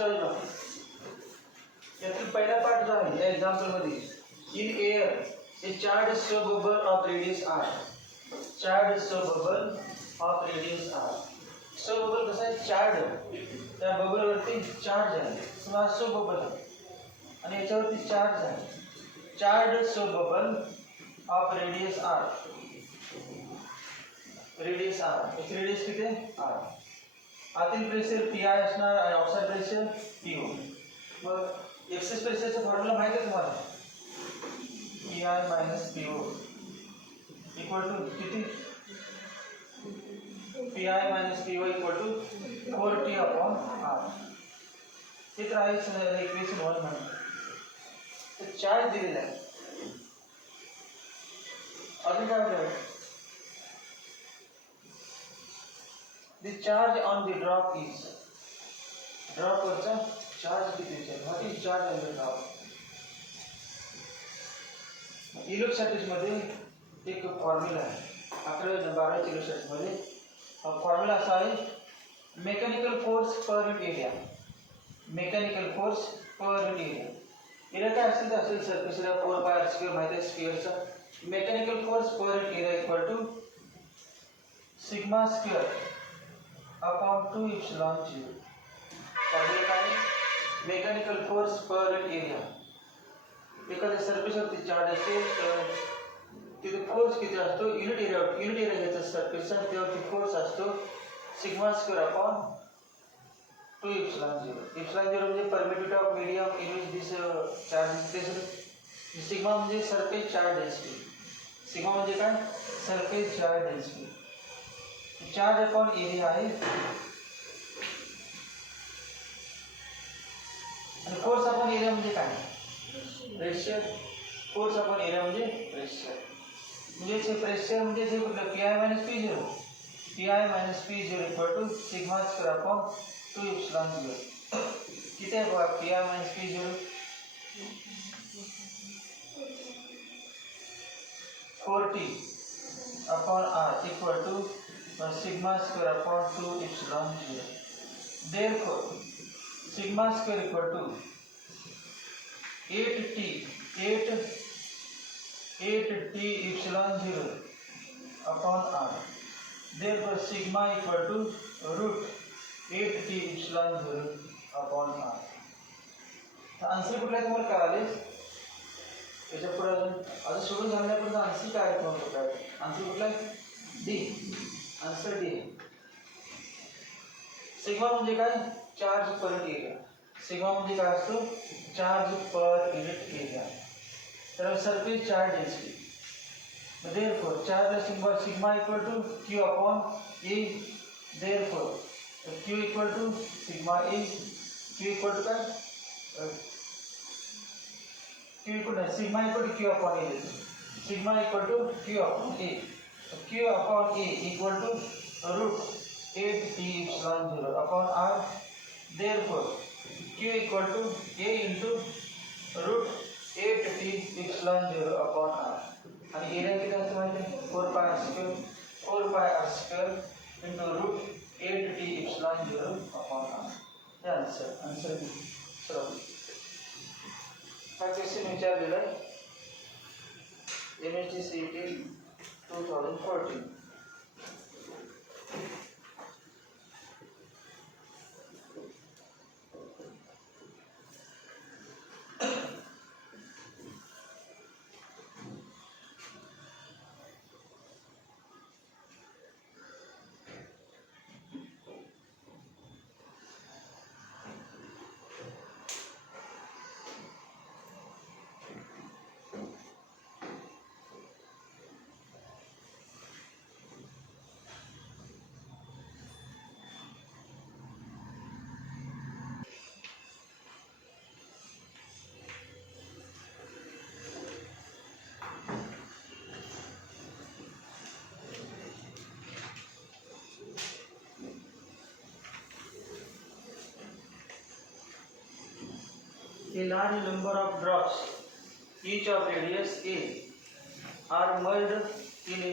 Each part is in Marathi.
Structural block. यातील पहिला पार्ट जो आहे या एक्झाम्पल मध्ये, in air a charge straw bubble of radius r. Charge straw bubble of radius r. Straw bubble कसा आहे, चार्ज, त्या बबल वरती चार्ज आहे, समजा स्ट्रो बबल आहे आणि याच्यावरती चार्ज आहे. Charge straw bubble of radius r. Radius r, याची रेडियस किती आहे, आर. आतील प्रेशर पी आय असणार आणि आउटसाइड प्रेशर पी ओ. मग एक्सेस प्रेशरचा फॉर्म्युला माहिती आहे तुम्हाला, P I minus P O equal to किती, P I minus P O equal to 4T upon r. हे तर आहे इक्वेशन 1 म्हणून. तर चार्ज दिलेला आहे. अजून काय होतं, the charge on the drop is, drop वरचा चार्ज किती आहे, what is charge on the drop. Electrostatics मध्ये एक फॉर्म्युला आहे 11-12 इलेक्ट्रोस्टॅटिक्स मध्ये. फॉर्म्युला असा आहे, mechanical force per unit area. Mechanical force per unit area. Area काय असेल तर असेल सरफेसला 4πr² माहिती आहे स्क्वेअरचा. Mechanical force per unit area equal to sigma square upon 2 epsilon 0. Formula काय, mechanical force per unit area. एखाद्या सरफेसवरती चार्ज असेल तर तिथे फोर्स किती असतो, युनिट एरिया घ्यायचा सरफेसचा, त्यावरती फोर्स असतो sigma square upon 2 epsilon 0. Epsilon 0 म्हणजे permittivity of medium in which this charge is. Sigma म्हणजे सरफेस चार्ज डेन्सिटी. सिग्मा म्हणजे काय, surface charge density. Charge upon area आहे आणि फोर्स अपॉन एरिया म्हणजे काय, प्रेशर. फोर्स अपॉन एरिया म्हणजे प्रेशर. म्हणजे प्रेशर म्हणजे जे कुठलं, P I minus P zero. P I minus P zero equal to sigma square upon 2 epsilon 0. किती आहे बघा, P I minus P zero 4T upon R equal to sigma square upon 2 epsilon 0. Therefore, sigma square equal to 8T epsilon 0 upon r. Therefore, sigma equal to root 8T epsilon 0 upon r. Answer कुठला तुम्हाला कळाले, याच्या पुढे अजून सोडून झाल्यापर्यंत आन्सर काय तुम्हाला कळाले. आन्सर कुठला आहे, डी. Answer D. सिग्मा म्हणजे काय, charge per unit area. Sigma म्हणजे काय असतो, चार्ज पर युनिट एरिया. तर surface charge density. Therefore charge sigma equal to q upon a. Therefore q equal to sigma a. Q equal to काय, q equal to sigma equal to q upon a. Sigma equal to q upon a. Q upon A equal to root 8T epsilon 0 upon R. Therefore, Q equal to A into root 8T epsilon 0 upon R. आणि एरिया किती असतो माहिती आहे, 4πr² into root 8T epsilon 0 upon R. हे आन्सर बी. चला, हा क्वेश्चन विचारलेला आहे MSD CET 2014. A large number of drops, each of radius a, are merged to a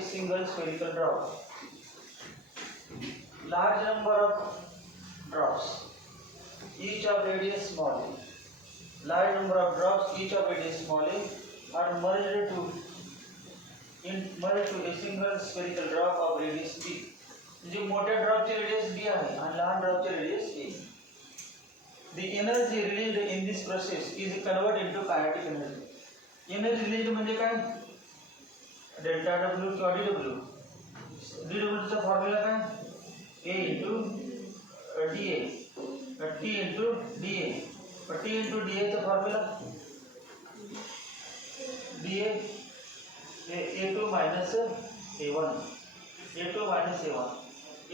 single spherical drop. Large number of drops, each of radius small a. Large number of drops, each of radius small a, are merged to a single spherical drop of radius b. जे मोठ्या ड्रॉपचे रेडियस b आहे आणि लहान ड्रॉपचे radius a. The energy released in this process is converted into kinetic energy. Energy released म्हणजे काय? डेल्टा W किंवा dW. dW चा फॉर्म्युला काय? A into dA. T into dA. T into dA चा formula dA A2 minus A1. A2 minus A1.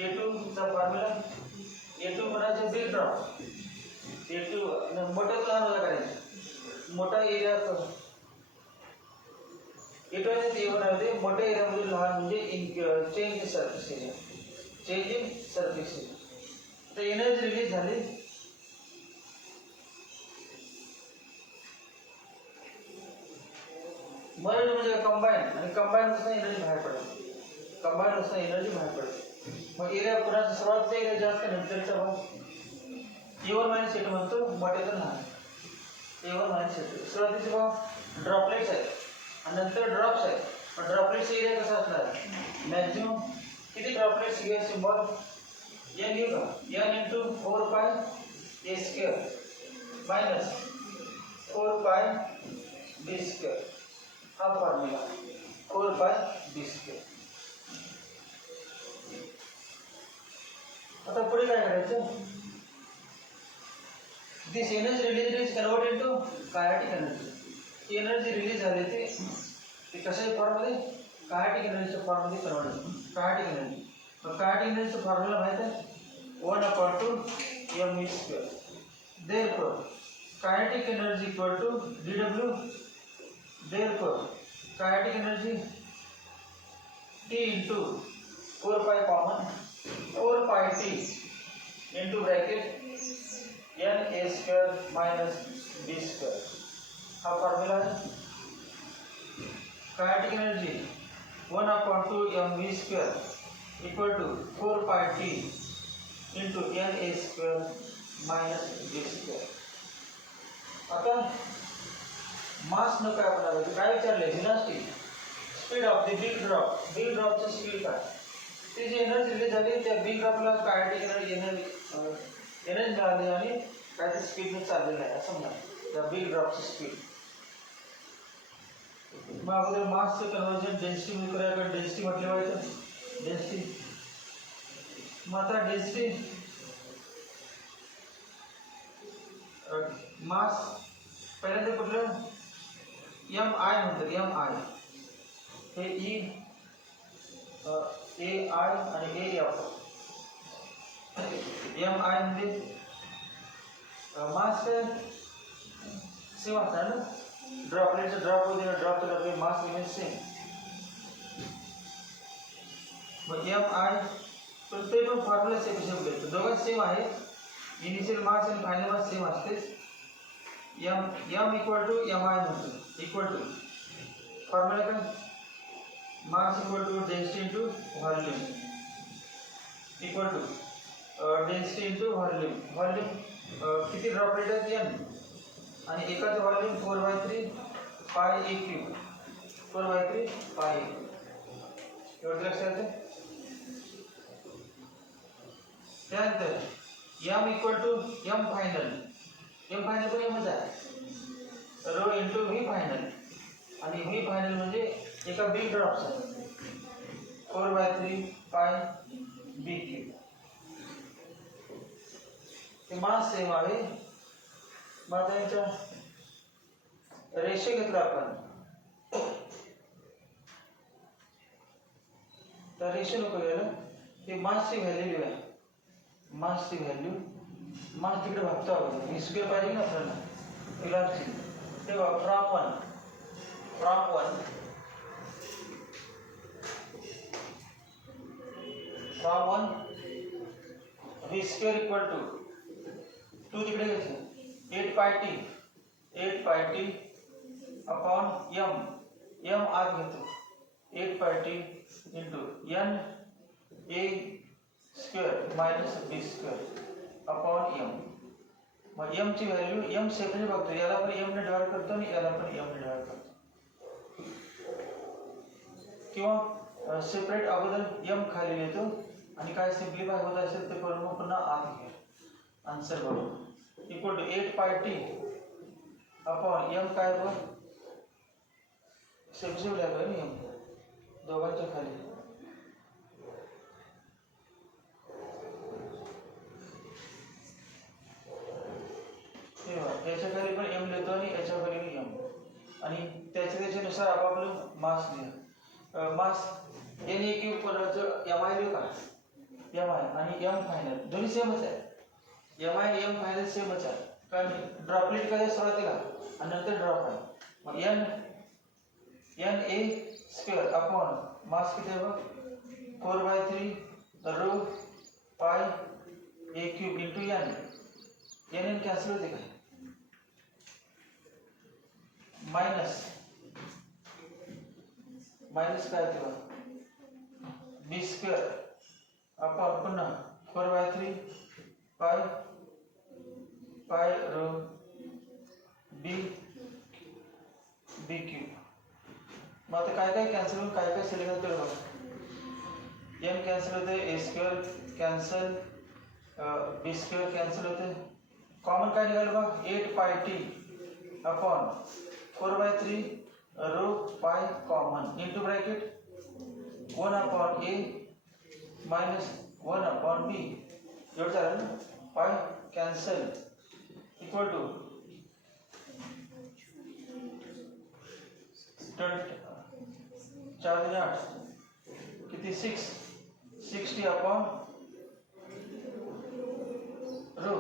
A2 चा फॉर्म्युला A2 म्हणायचे बिग ड्रॉप. A2 मोठा लहान होता करायचं. मोठा एरिया A2 आणि A1 आहे मोठ्या एरियामध्ये लहान म्हणजे change in surface area. Change in surface area. तर एनर्जी रिलीज झाली मर्ज म्हणजे कंबाईन आणि कंबाईन असताना एनर्जी बाहेर पडते. कंबाईन असताना एनर्जी बाहेर पडते. मग एरिया पुन्हा सर्वात एरिया जास्त नंतरचा भाग A1 मायनस A2 म्हणतो मोठ्यातून लहान. A1 मायनस A2 सुरुवातीचे भाग ड्रॉपलेट्स आहेत आणि नंतर ड्रॉप्स आहेत. पण ड्रॉपलेट्स एरिया कसा असणार? मॅक्झिमम किती ड्रॉपलेट्स घ्या सिम्बॉल n घेऊ का? n into 4 pi a square minus 4 pi b square. हा फॉर्म्युला 4 pi b square. आता पुढे काय करायचं? This energy released is converted into kinetic energy. Energy release झाली ते कशाच्या फॉर्ममध्ये? कायनेटिक एनर्जीच्या फॉर्ममध्ये कन्वर्ट होते. Kinetic energy. मग कायनेटिक एनर्जीचा फॉर्म्युला माहित आहे? 1/2 mv². Therefore kinetic energy equal to dW. Therefore kinetic energy T into 4 pi common 4 pi T into bracket n a square minus b square. हा फॉर्म्युला आहे. Kinetic energy 1/2 mv² equal to 4 pi T into n a square minus b square. आता मास न काय आपल्याला काय विचारले? Velocity speed of the big drop. Big ड्रॉपची स्पीड काय? ती जी एनर्जी रिलीज झाली त्या बिग ड्रॉपला कायनेटिक एनर्जी मिळाली आणि काय ते स्पीडने चाललेलं आहे असं म्हणा. त्या बिग ड्रॉपची स्पीड. मग अगोदर मासचं कन्वर्जन डेन्सिटी मध्ये करायला डेन्सिटी म्हटलं पाहिजे. डेन्सिटी मात्र डेन्सिटी मास पहिल्यांदा कुठलं एम आय म्हणतात. एम आय हे ई ए आय आणि ए एफ. एम आय म्हणजे मास काय सेम असणार ना. ड्रॉपलेटचा ड्रॉप होते ड्रॉपचा ड्रॉप मास इमेज सेम. मग एम आय पण ते पण फॉर्म्युला सेम कसे दोघं सेम आहे. इनिशियल मास आणि फायनल मास सेम असतेच. M equal to M I म्हणतो. इक्वल टू फॉर्म्युला काय? Mass equal to density into volume equal to density into volume. Volume किती ड्रॉपलेट आहेत? एन आणि एकाचं व्हॉल्यूम 4/3 पाय ए क्यूब. 4/3 पाय ए क्यूब. एवढं लक्षात येतं. त्यानंतर M equal to M final. M final पण एमच आहे. रो इंटू व्ही फायनल आणि व्ही फायनल म्हणजे एका बिग ड्रॉपचा 4/3 पाय बी क्यूब. ते मास सेम आहे. मग आता यांचा रेशो घेतला आपण तर रेशो नको घ्यायला. ते मासची व्हॅल्यू आहे. मासची व्हॅल्यू मास तिकडे भागतो आपण स्क्वेअर पाहिजे ना आपल्याला व्हेलॉसिटी. तेव्हा from one V square equal to 2 तिकडे घ्यायचं 8 पाय टी अपॉन एम आत घेतो 8 पाय टी इंटू एन ए square minus B square upon M. मग एम ची व्हॅल्यू एम सेपरेट बघतो, याला पण एम ने डिवाइड करतो आणि याला पण एम ने डिवाइड करतो, किंवा सेपरेट अगोदर एम खाली येतो आणि काय सिम्प्लिफाय होत असेल ते करून मग पुन्हा आत घ्या. आन्सर बघू equal to 8 pi T upon M काय बघ सेपरेट लागलं ना एम दोघांच्या खाली. याच्या खाली पण एम लिहितो आणि याच्या खाली एम आणि त्याच्यानुसार आपापलं मास लिहा. मास एन ए क्यूब कोणाचं एम आय लिहू का, एम आय आणि एम फायनल दोन्ही सेमच आहे. एम आय आणि एम फायनल सेमच आहे कारण ड्रॉपलेट काय सुरुवातीला आणि नंतर ड्रॉप आहे. मग एन ए स्क्वेअर अपॉन मास किती आहे बघ 4/3 rho pi a cube into n. N cancel होते काय मायनस काय तेव्हा बी स्क्वेअर अपॉन पुन्हा 4/3 पाय रो बी क्यूब. मग आता काय कॅन्सल होऊन काय सिलेक्ट होतं बघा. एम कॅन्सल होते, ए स्क्वेअर कॅन्सल, बी स्क्वेअर कॅन्सल होते, कॉमन काय निघालं बघ 8 पाय टी अपॉन 4/3 रो पाय common into bracket 1 upon a minus 1 upon बी. एवढं झालं ना, पाय कॅन्सल इक्वल टू 4 आणि 8 किती 60 upon rho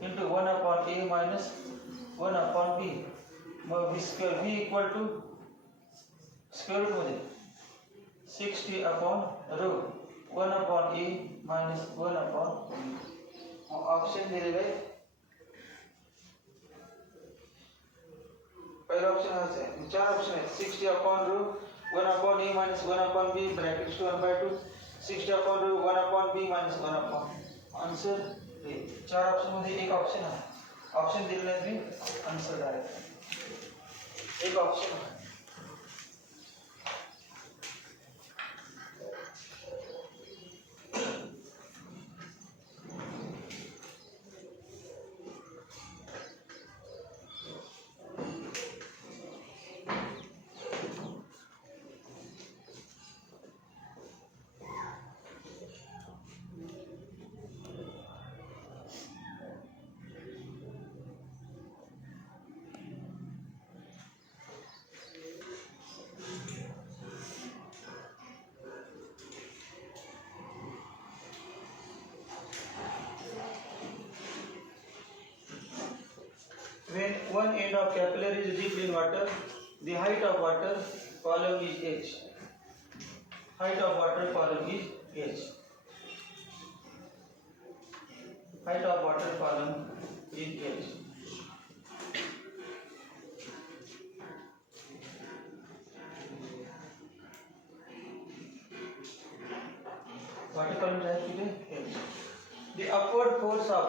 into 1 upon a minus 1 upon b. मग b square b equal to square root मध्ये 60 upon rho 1 upon a minus 1 upon b. Option दिलेले आहे. पहिला ऑप्शन हाच आहे. 4 ऑप्शन आहेत 60 upon rho 1 upon a minus 1 upon B bracket 1/2 60 upon rho 1 upon B minus 1 upon. Answer 4 option मध्ये एक ऑप्शन आहे. ऑप्शन दिलेले आहे मी आन्सर डायरेक्ट एक ऑप्शन आहे. When one end of capillary is dipped in water, the height of water column is h. Height of water column is h. Height of water column is h. Water column is h. The upward force of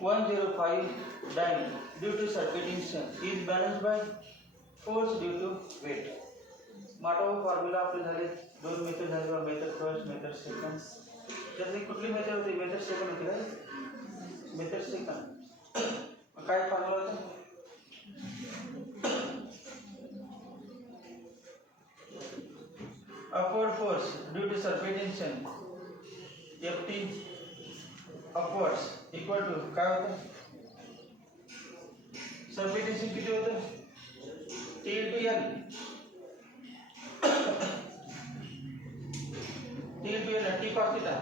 105 dyne due to circulation is balanced by force due to weight. माटो फॉर्म्युला आपले झाले 2 मीटर झाले मीटर फर्स्ट मीटर सेकंड. त्यातली कुठली मेथड होती मीटर सेकंड होती काय मीटर सेकंड. काय फॉर्म्युला होता upward force due to circulation ft upwards equal to काय होतं सर्क्युलेशन किती होतं t into n t into n t cos theta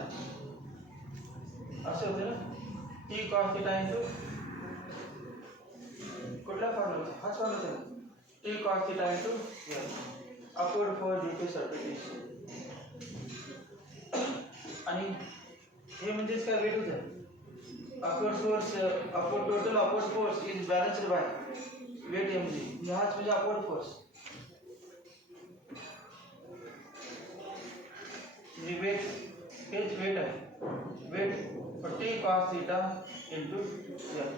असं होतं ना t cos theta into कुठला फॉर्म्युला हाच formula t cos theta into n upward force due to circulation. आणि हे म्हणजेच काय वेट होतं upward force upward total upward force is balanced by weight mg. हाच म्हणजे upward force weight हेच weight आहे weight T cos theta into L.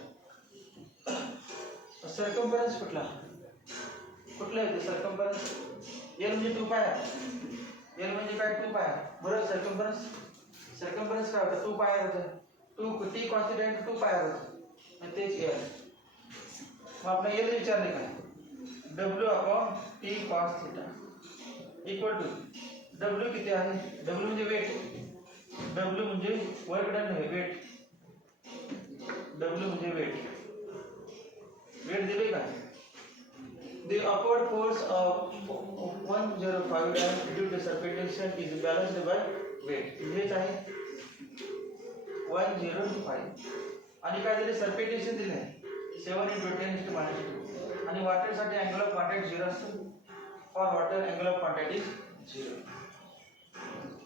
Circumference कुठला आहे सर्कम्फरन्स? एल म्हणजे 2 पाय. एल म्हणजे काय 2 पाय बरोबर. सर्कम्फरन्स काय होतं 2 पाय होतं. 2 टी कॉस थीटा इंटू 2 पाय होतं आणि तेच एल. मग आपण एल विचारले काय W upon T cos theta equal to W किती आहे. डब्ल्यू म्हणजे वेट. डब्ल्यू म्हणजे वर्क डन आहे वेट. डब्ल्यू म्हणजे वेट दिले काय. The upward force of 105 due to suspension is balanced by weight. हेच आहे 105 आणि काय दिले सर्पेंटेशन दिले 7 × 10⁻². आणि वॉटर साठी अँगल ऑफ कॉन्टॅक्ट 0 असतो. For water angle of contact is 0.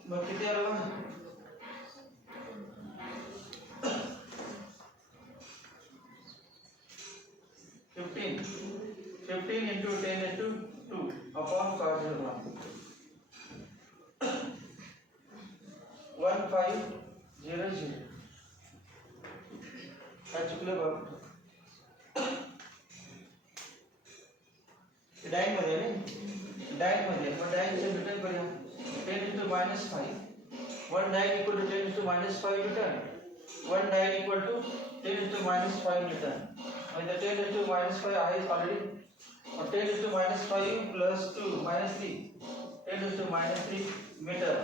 मग किती आलं 15 into 10 into 2 upon cos 0 1500. काय चुकलं बघ डाइन मध्ये मग डाइनचे रिटर्न करूया 10 into -5 1 dyne equal to 10 into -5 return 1 dyne equal to 10 into -5 return. म्हणजे 10 into -5 आहे already. 10 into -5 plus 2 -3 10 into -3 metre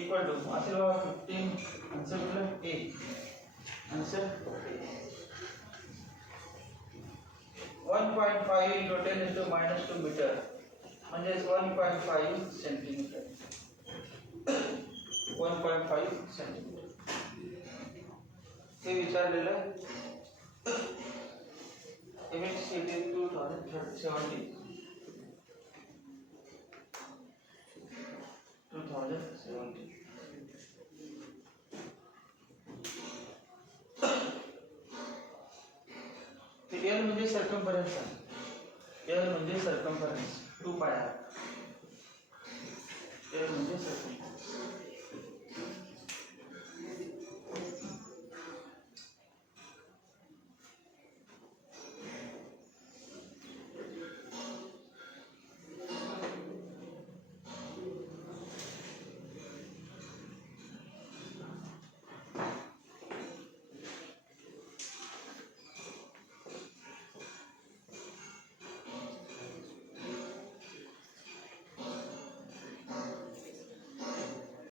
equal to असेल 15. आन्सर कुठलं A. Answer 1.5 into 10 into -2 metre म्हणजे 1.5 सेंटीमीटर. 1.5 सेंटीमीटर हे विचारलेलं MHCT 2070. एल म्हणजे सर्कम्फरन्स आहे. एल म्हणजे सर्कम्फरन्स 2 पाय. एल म्हणजे सर्कम्फरन्स